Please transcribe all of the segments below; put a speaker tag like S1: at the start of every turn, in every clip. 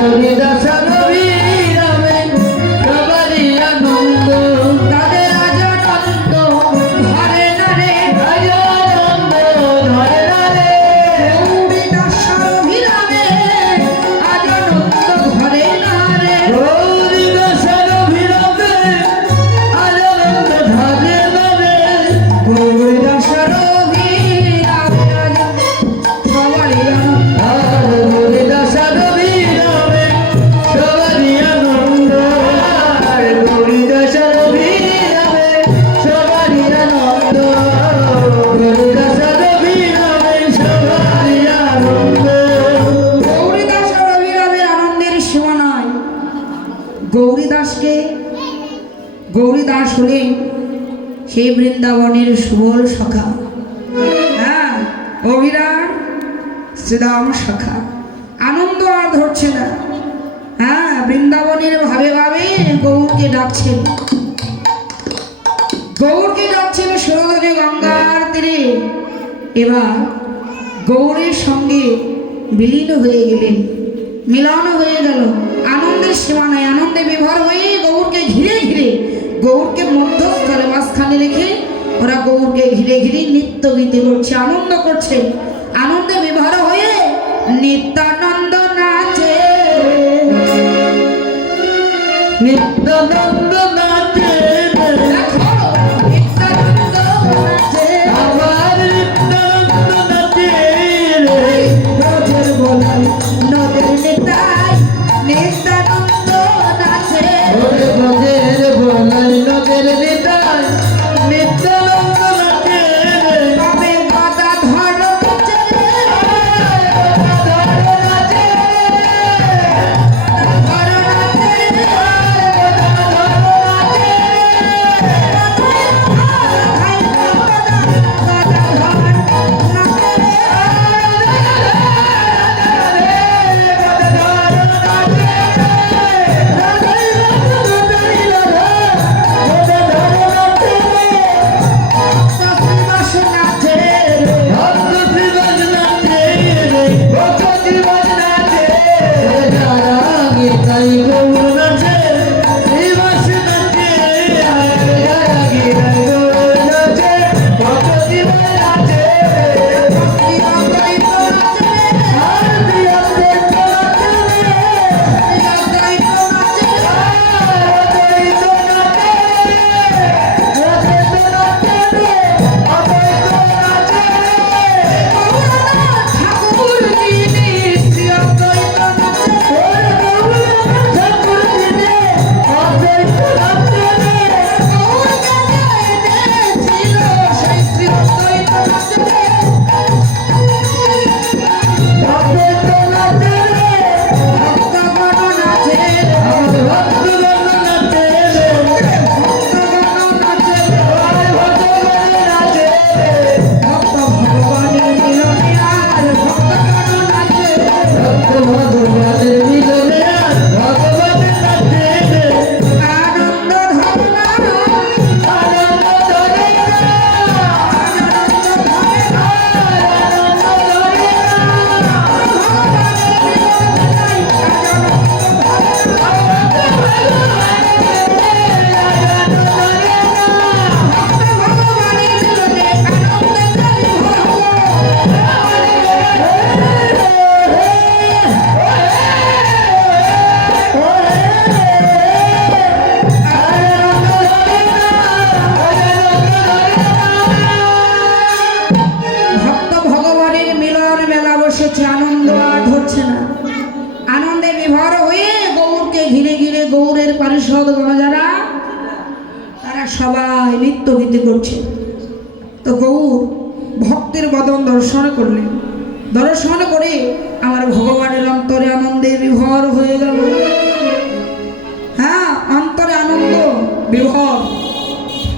S1: Gracias. অভিরাম শ্রীরাম শাখা। আনন্দ আর ধরছে না। হ্যাঁ বৃন্দাবনের ভাবে ভাবে গৌরকে ডাকছেন। গৌরকে ডাকছেন সরোদনে গঙ্গার তীরে। এবার গৌরের সঙ্গে বিলীন হয়ে গেলেন। মিলন হয়ে গেল। আনন্দের সীমা নাই আনন্দে বিভার হয়ে গৌরকে ঘিরে ঘিরে গৌরকে মধ্যস্থলে মাঝখানে রেখে ওরা গৌরকে ঘিরে ঘিরে নিত্য গীতি করছে, আনন্দ করছে। আনন্দে বিভার হয়ে নিত্যানন্দ নাচে।
S2: নিত্যানন্দ না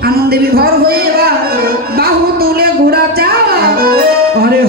S1: আনন্দে বিভর হয়ে বাহু তুলে ঘোড়া চাওয়া আরে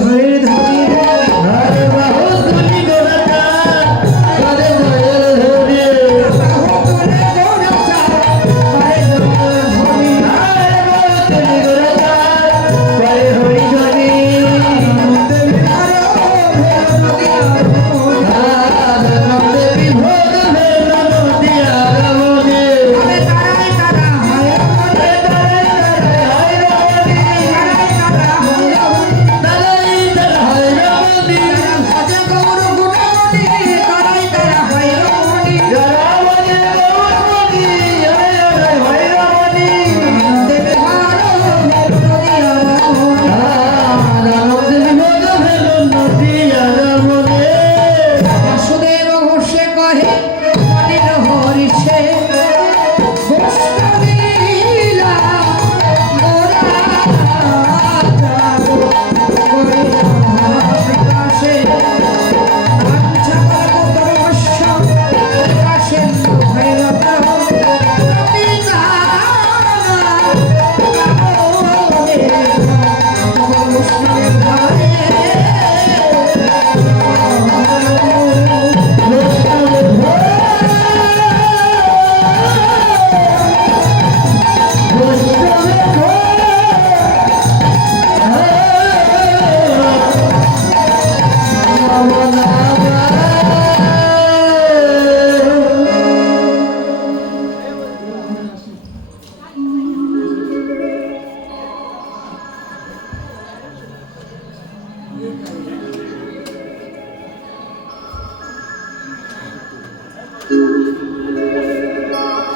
S1: baby.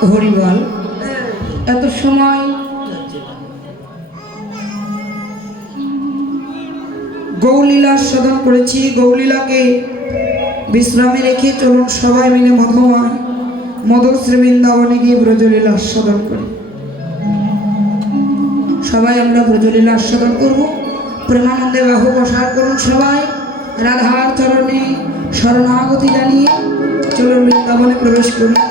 S1: হরিবল এত সময় গৌলীলা সদন করেছি। গৌলীলাকে বিশ্রামে রেখে চলুন সবাই মিলে মধুময় মধুশ্রী বৃন্দাবনে গিয়ে ব্রজলীলা আস্বাদন করি। সবাই আমরা ব্রজলীলা আস্বাদন করব। প্রেমানন্দে বাহু প্রসার করুন সবাই। রাধার চরণে শরণাগতি জানিয়ে চলুন বৃন্দাবনে প্রবেশ করুন।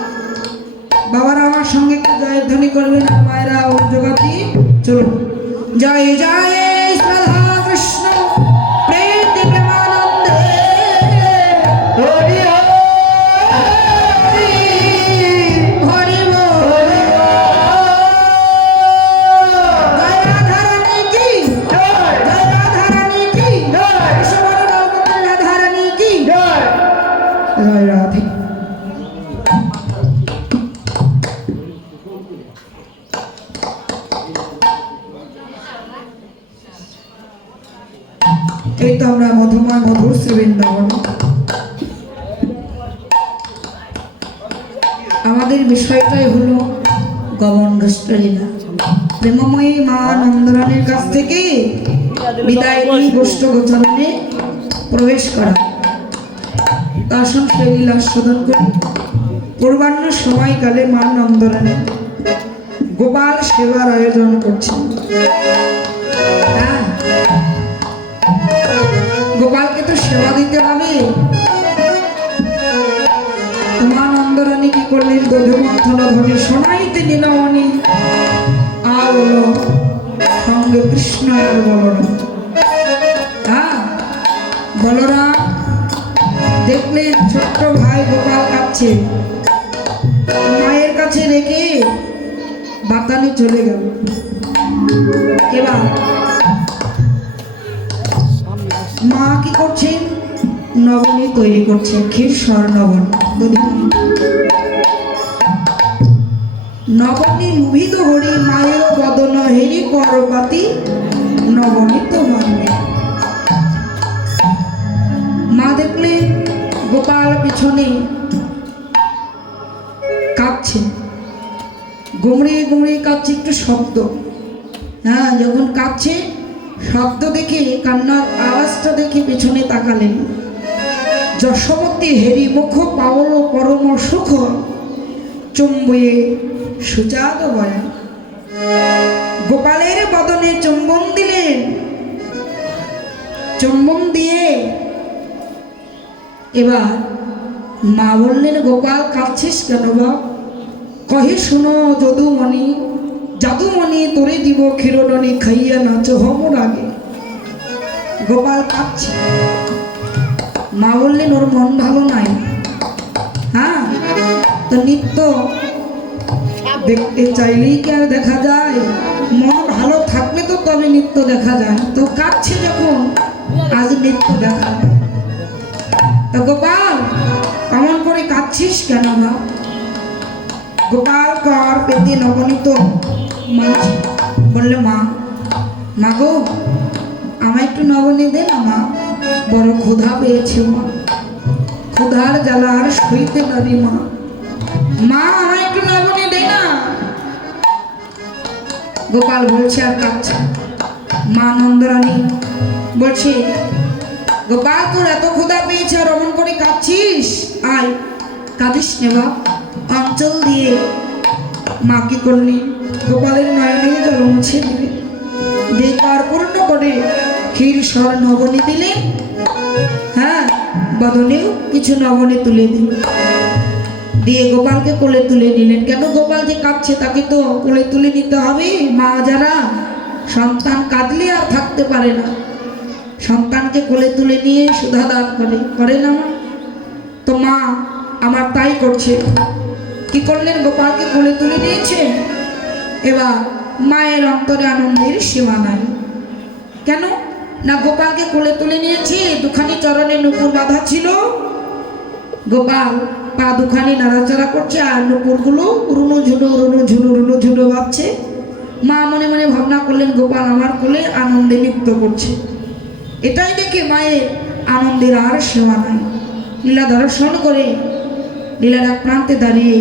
S1: চলুন জয় জয় বিদায় নিয়ে গোষ্ঠ গোচরণে প্রবেশ করা। আস্বাদন করি। পূর্বাহ্ন সময়কালে মা নন্দরানী গোপাল সেবার আয়োজন করছেন। হ্যাঁ। গোপালকে তো সেবা দিতে হবে। মা নন্দরানী কি করলেন দধু মন্থন ধ্বনি শোনাইতে নীলমণি আ বলো সঙ্গে কৃষ্ণ আর বলরাম কাঁদছে মায়ের কাছে রেখে বাতানে চলে গেল। এবার মা কি করছেন? নবনী তৈরি করছেন, ক্ষীর স্বর নবন। লুভিত হরি, মায়ের বদন হেরি করপাতি নবনীত মান্যে মা দেখলে গোপাল পিছনে গুমড়িয়ে গুমড়িয়ে কাঁদছে একটু শব্দ। হ্যাঁ যখন কাঁদছে শব্দ দেখে, কান্নার আওয়াজটা দেখে পেছনে তাকালেন। যশবতী হেরি মুখ পাওল পরম সুখ চুম্বয়ে সুজাত বলেন গোপালের বদনে চুম্বন দিলেন। চুম্বন দিয়ে এবার মা বললেন, গোপাল, কাঁদছিস কেন বা কহে শুনো যদুমণি জাদুমণি তোরে দিব ক্ষীরণী, খাইয়া নাচো হমর আগে গোপাল কাঁদছে মা বললেন ওর মন ভালো নাই। হ্যাঁ তো নিত্য দেখতে চাইলেই কি আর দেখা যায়? মন ভালো থাকলে তো তবে নিত্য দেখা যায়। তো কাঁদছে যখন, আজ নিত্য দেখা। তো গোপাল অমন করে কাঁদছিস কেন মা? গোপাল কর পেতে নবনীত মানুষ বললে, মা মা গো, আমায় একটু নবনী দে না, মা। বড় ক্ষুধা পেয়েছে, মা। ক্ষুধার জ্বালা আর সইতে পারি মা। মা, আমায় একটু নবনী দে না। গোপাল বলছে, আর কাঁদছে। মা নন্দরানী বলছে, গোপাল, তোর এত ক্ষুধা পেয়েছে আর অমন করে কাঁদছিস? আয়, কাঁদিস নে বাপ অঞ্চল দিয়ে মা কি করলি গোপালের নয়নে জল মুছে দিলে দিয়ে পূর্ণ করে ক্ষীর স্বর নবনী দিলে হ্যাঁ বদনেও কিছু নবনী তুলে দিল। দিয়ে গোপালকে কোলে তুলে নিলেন। কেন গোপাল যে কাঁদছে তাকে তো কোলে তুলে নিতে হবে? মা যারা সন্তান কাঁদলে আর থাকতে পারে না। সন্তানকে কোলে তুলে নিয়ে সুধা দান করে। করে না তো মা আমার তাই করছে। কি করলেন? গোপালকে কোলে তুলে নিয়েছে এবার মায়ের অন্তরে আনন্দের সীমা নাই। কেন? না গোপালকে কোলে তুলে নিয়েছি, দুখানি চরণে নুপুর বাঁধা ছিল। গোপাল পা দুখানি নাড়াচাড়া করছে আর নুপুরগুলো রুনু ঝুনু রুনু ঝুনু রুনু ঝুনু বাজছে মা মনে মনে ভাবনা করলেন, গোপাল আমার কোলে আনন্দে লিপ্ত করছে। এটাই দেখে মায়ের আনন্দের আর সেবা নাই। লীলা দর্শন করে লীলার এক প্রান্তে দাঁড়িয়ে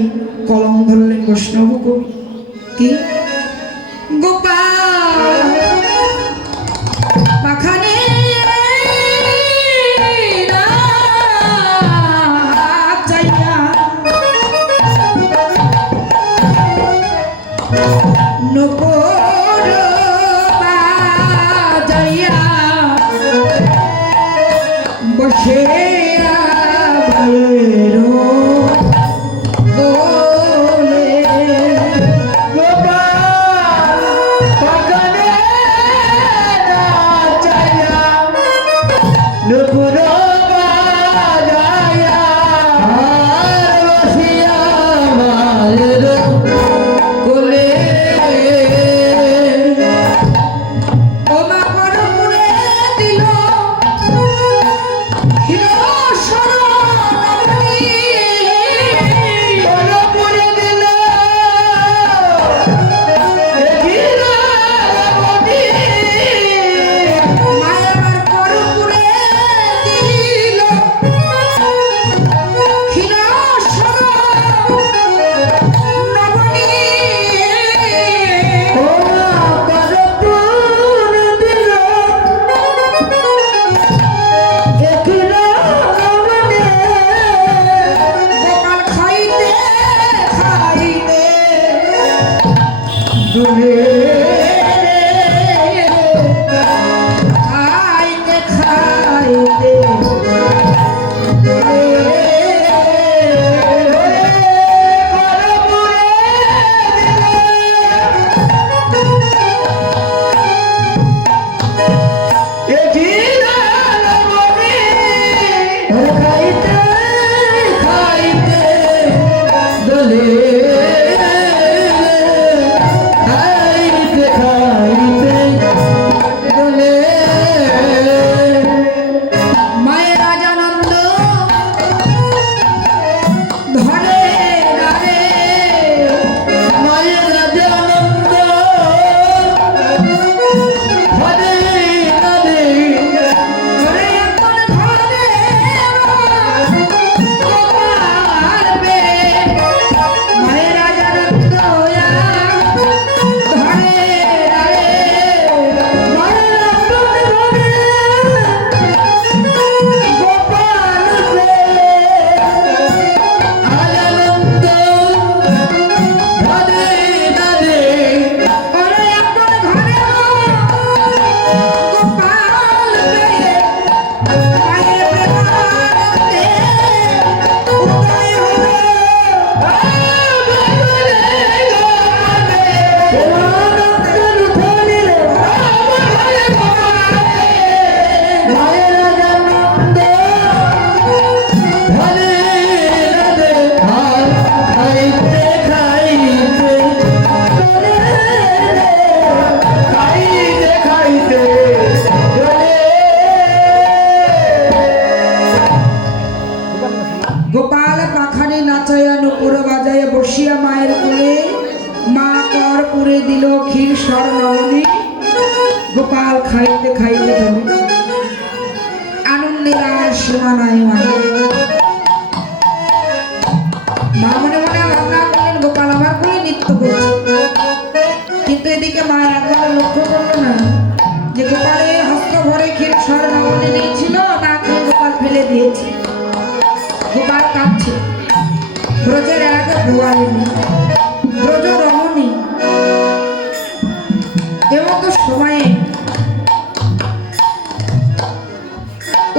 S1: কলম ধরলেন বৈষ্ণব কবি কি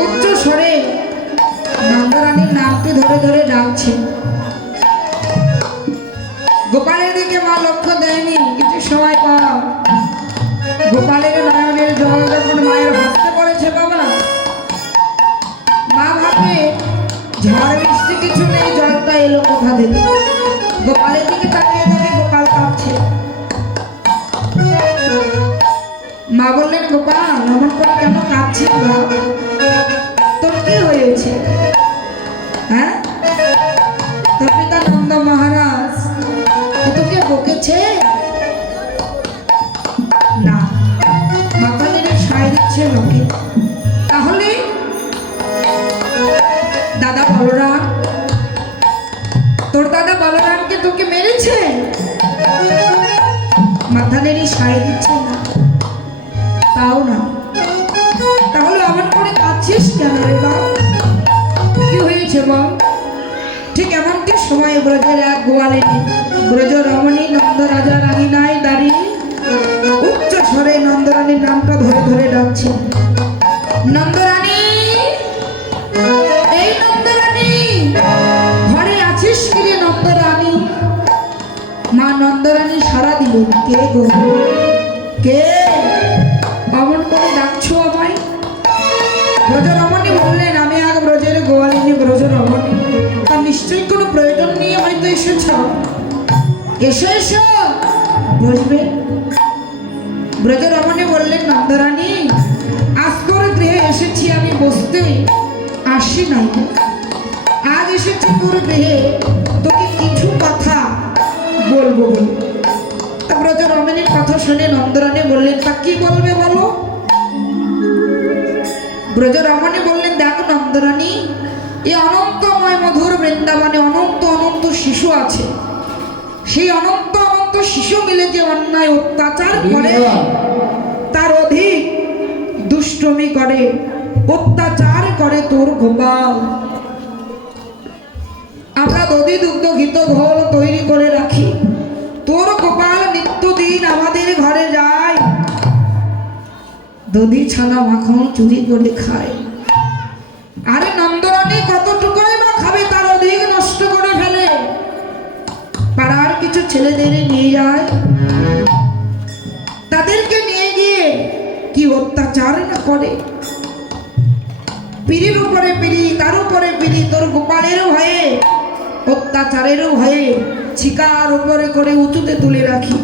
S1: উচ্চ স্বরে নন্দরানীর নামটি ধরে ধরে ডাকছে। গোপালের দিকে মা লক্ষ্য দেয়নি, কিছু সময় পর গোপালের নয়নের জল যখন মায়ের হস্তে পড়েছে বাবা, মা ভাবে ঝড় বৃষ্টি কিছু নেই, জলটা এলো কোথা থেকে? গোপালের দিকে তাকিয়ে দেখে গোপাল কাঁপছে। মা বললেন, গোপাল এমন করে কেন কাঁদছিস বাপ হয়েছে? হ্যাঁ? তোর নন্দ মহারাজ তোকে বকেছে? না, মাতালের সায় দিচ্ছে লোকে। তাহলে? দাদা বলরাম, তোর দাদা বলরামকে তোকে মেরেছে? মাথা নেড়ে সায় দিচ্ছে না। তাও না। হয়েছে ঠিক এমনটি সময় ব্রজের এক গোয়ালিনী ব্রজ রমণী নন্দ রাজা দাঁড়িয়ে। উচ্চ স্বরে নন্দরানীর নামটা ধরে ধরে ডাকছে। কি কে অমন করে ডাকছো আমায়? ব্রজ রমণী বললেন, আমি আগ ব্রজের গোয়ালিনী ব্রজ রমণী তার নিশ্চয়ই কোনো প্রয়োজন নিয়ে হয়তো এসেছ এসো এসো। বসবে। ব্রজ রমণী বললেন, নন্দরানী আজকর গৃহে এসেছি আমি বসতে। আসি নাই। আজ এসেছি তোর গৃহে। তোকে কিছু কথা বলব বলে। তা ব্রজ রমণীর কথা শুনে নন্দরানী বললেন, তা কি বলবে বলো? ব্রজ রমণী বললেন, দেখো নন্দরানী এই অনন্তময় মধুর বৃন্দাবনে অনন্ত অনন্ত শিশু আছে। সেই অনন্ত অনন্ত শিশু মিলে যে অন্যায় অত্যাচার করে তার অধিক দুষ্টমি করে অত্যাচার করে তোর গোপাল। আমরা দধি দুগ্ধ ঘিত ঘোল তৈরি করে রাখি। তোর গোপাল নিত্যদিন আমাদের ঘরে যায়। দধি ছানা মাখন চুরি করে খায়। ছেলেদের নিয়ে যায় তাদেরকে নিয়ে গিয়ে কি অত্যাচার না করে? পিড়ির উপরে পিড়ি, তার উপরে পিড়ি, তোর গোপালেরও ভয়ে, অত্যাচারেরও ভয়ে ছিকার উপরে করে উঁচুতে তুলে রাখি।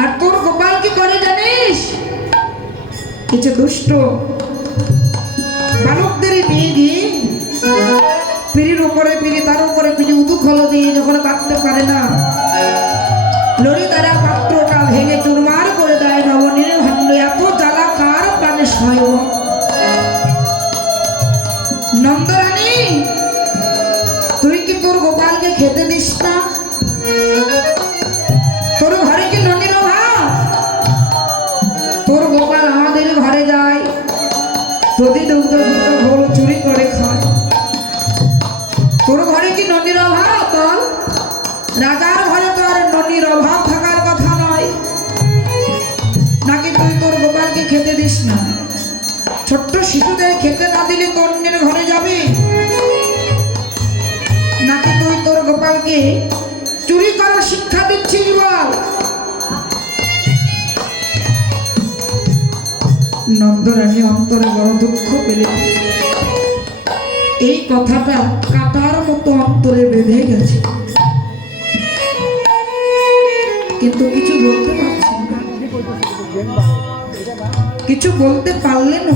S1: আর তোর গোপাল কি করে জানিস? কিছু দুষ্ট। বালকদের নিয়ে গিয়ে পিড়ির উপরে পিড়ি তার উপরে পিড়ি উদু খল দিয়ে যখন কাটতে পারে না লড়ি দ্বারা পাত্রটা ভেঙে চুরমার করে দেয় নবনীর ভাণ্ড এত জ্বালা কার প্রাণে সয় নন্দরানী, তুই কি তোর গোপালকে খেতে দিস না? তোর ঘরে কি ননির তোর গোপাল আমাদের ঘরে যায়। যদি দুগ্ধ তোর ননির অভাব, বল। রাজার ঘরে তো আর ননির অভাব থাকার কথা নয়। নাকি তুই তোর গোপালকে খেতে দিস না? ছোট্ট শিশুদের খেতে না দিলে তোর ঘরে যাবে? নাকি তুই তোর গোপালকে চুরি করার শিক্ষা দিচ্ছিস বল? নন্দরানী অন্তরে বড় দুঃখ পেলেন। এই কথাটা মতো অন্তরে বেঁধে গেছে। কিন্তু কিছু বলতে পারছেন না। কিছু বলতে পারলেন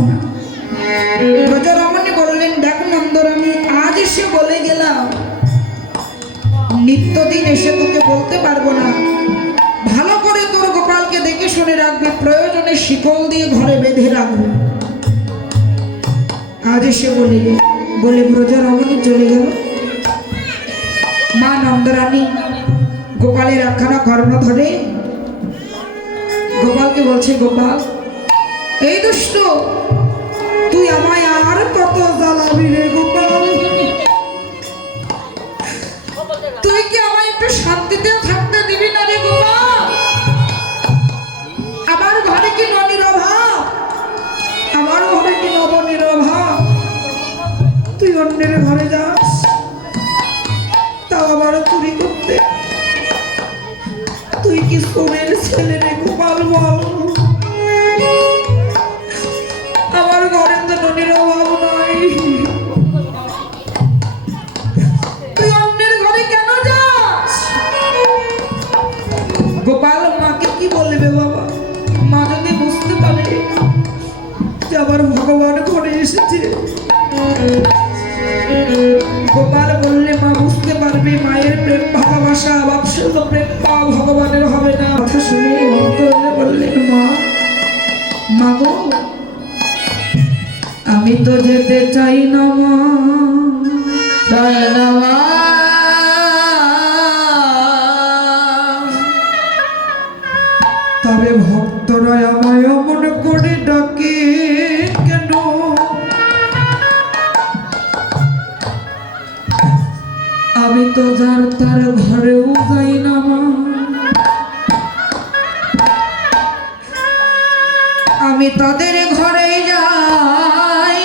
S1: বললেন, দেখো নন্দরানী, আজ এসে বলে গেলাম, নিত্যদিন এসে তোকে বলতে পারব না। ভালো করে তোর গোপালকে দেখে শুনে রাখবে প্রয়োজনে শিকল দিয়ে ঘরে বেঁধে রাখবে আজ এসে বলে বলে ব্রজ রমণী চলে গেল। মা নন্দরানী গোপালের একখানা কর্ণ ধরে। গোপালকে বলছে, গোপাল, এই দুষ্ট, তুই আমায় আর কত জ্বালাবি রে গোপাল? তুই কি আমায় একটু শান্তিতে থাকতে দিবি না রে গোপাল? আমার ঘরে কি ননির অভাব আমার ঘরে কি নবনীর অভাব তুই অন্যের ঘরে আবার চুরি করতে। তুই কি সোনের ছেলে রে গোপাল বল? আমার ঘরে তো ননির অভাব যাস? গোপাল মাকে কি বলবে বাবা? মা যদি বুঝতে পারে যে আমার ভগবান ঘরে এসেছে প্রেম পাও ভগবানের হবে না। কথা শুনে বললেন মা গো আমি তো যেতে চাই না
S2: চাই না মা। তবে ভক্তরা আমায় অমন করে ডাকে
S1: কেন? আমি তো যার
S2: তার ঘরেও যাই আমি তাদের ঘরে যাই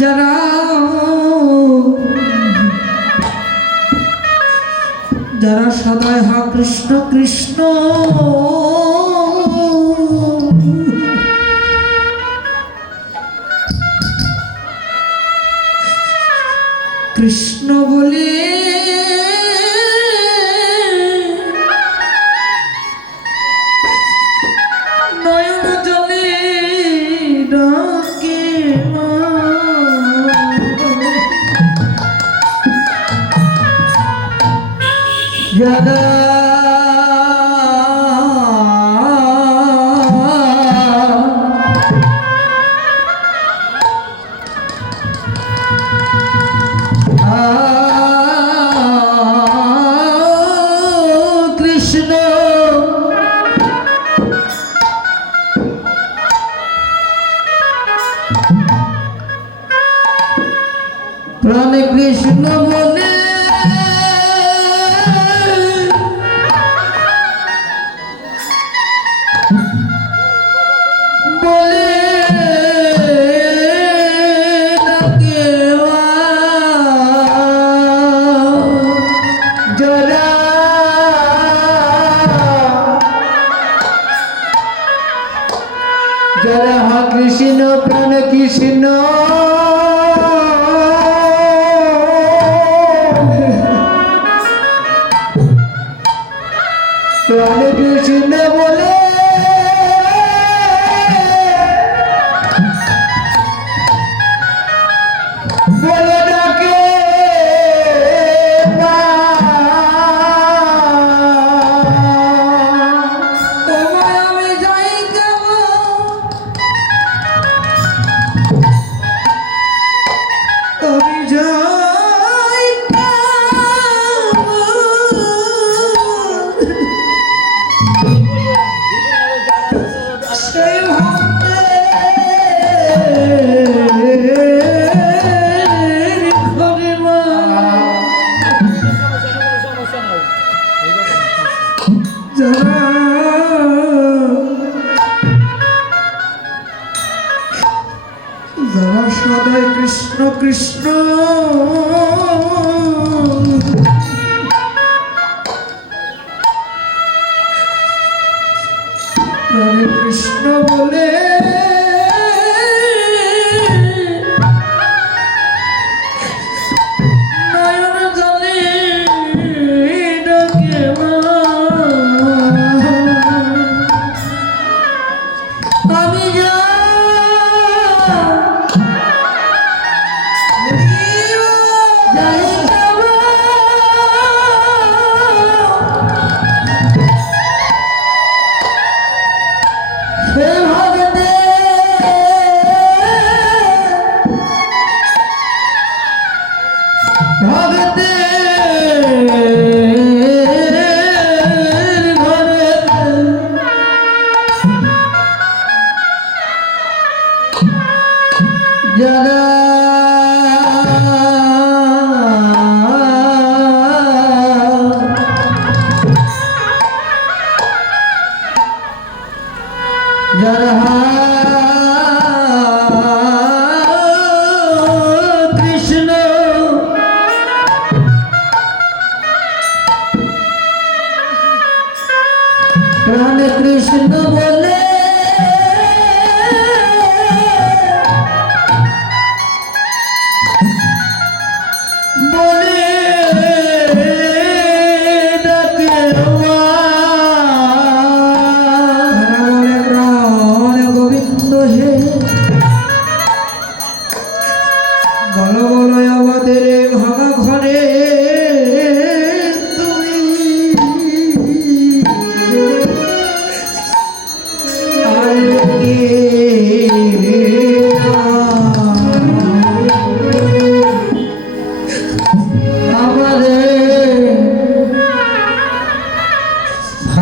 S2: যারা যারা সদায় হা কৃষ্ণ কৃষ্ণ কৃষ্ণ বলে প্রাণ কৃষ্ণ বলে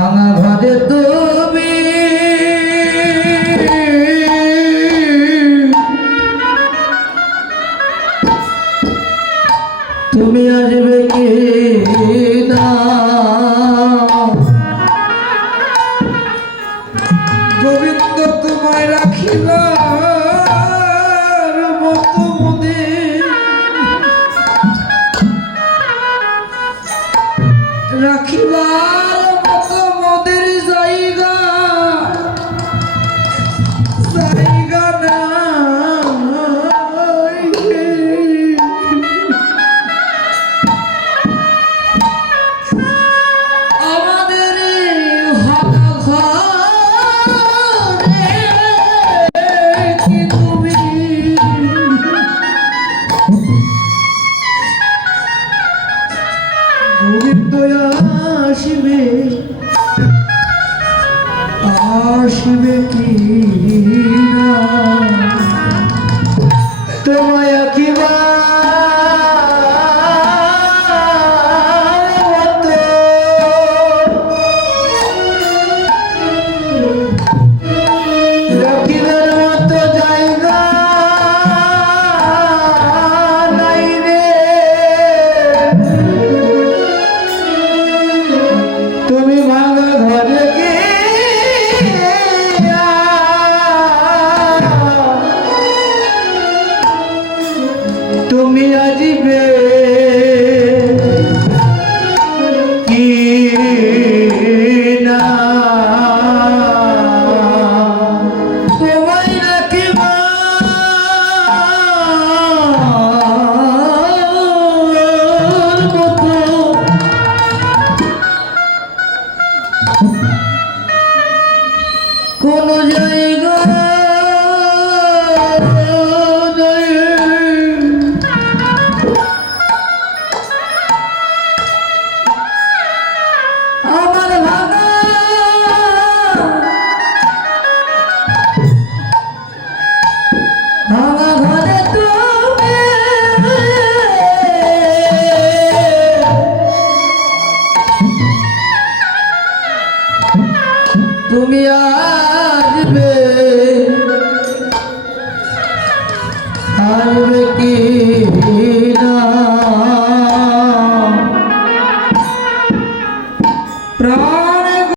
S1: ভাঙা ঘরে তো
S2: গোবিন্দ আসবে। আসিবে কি?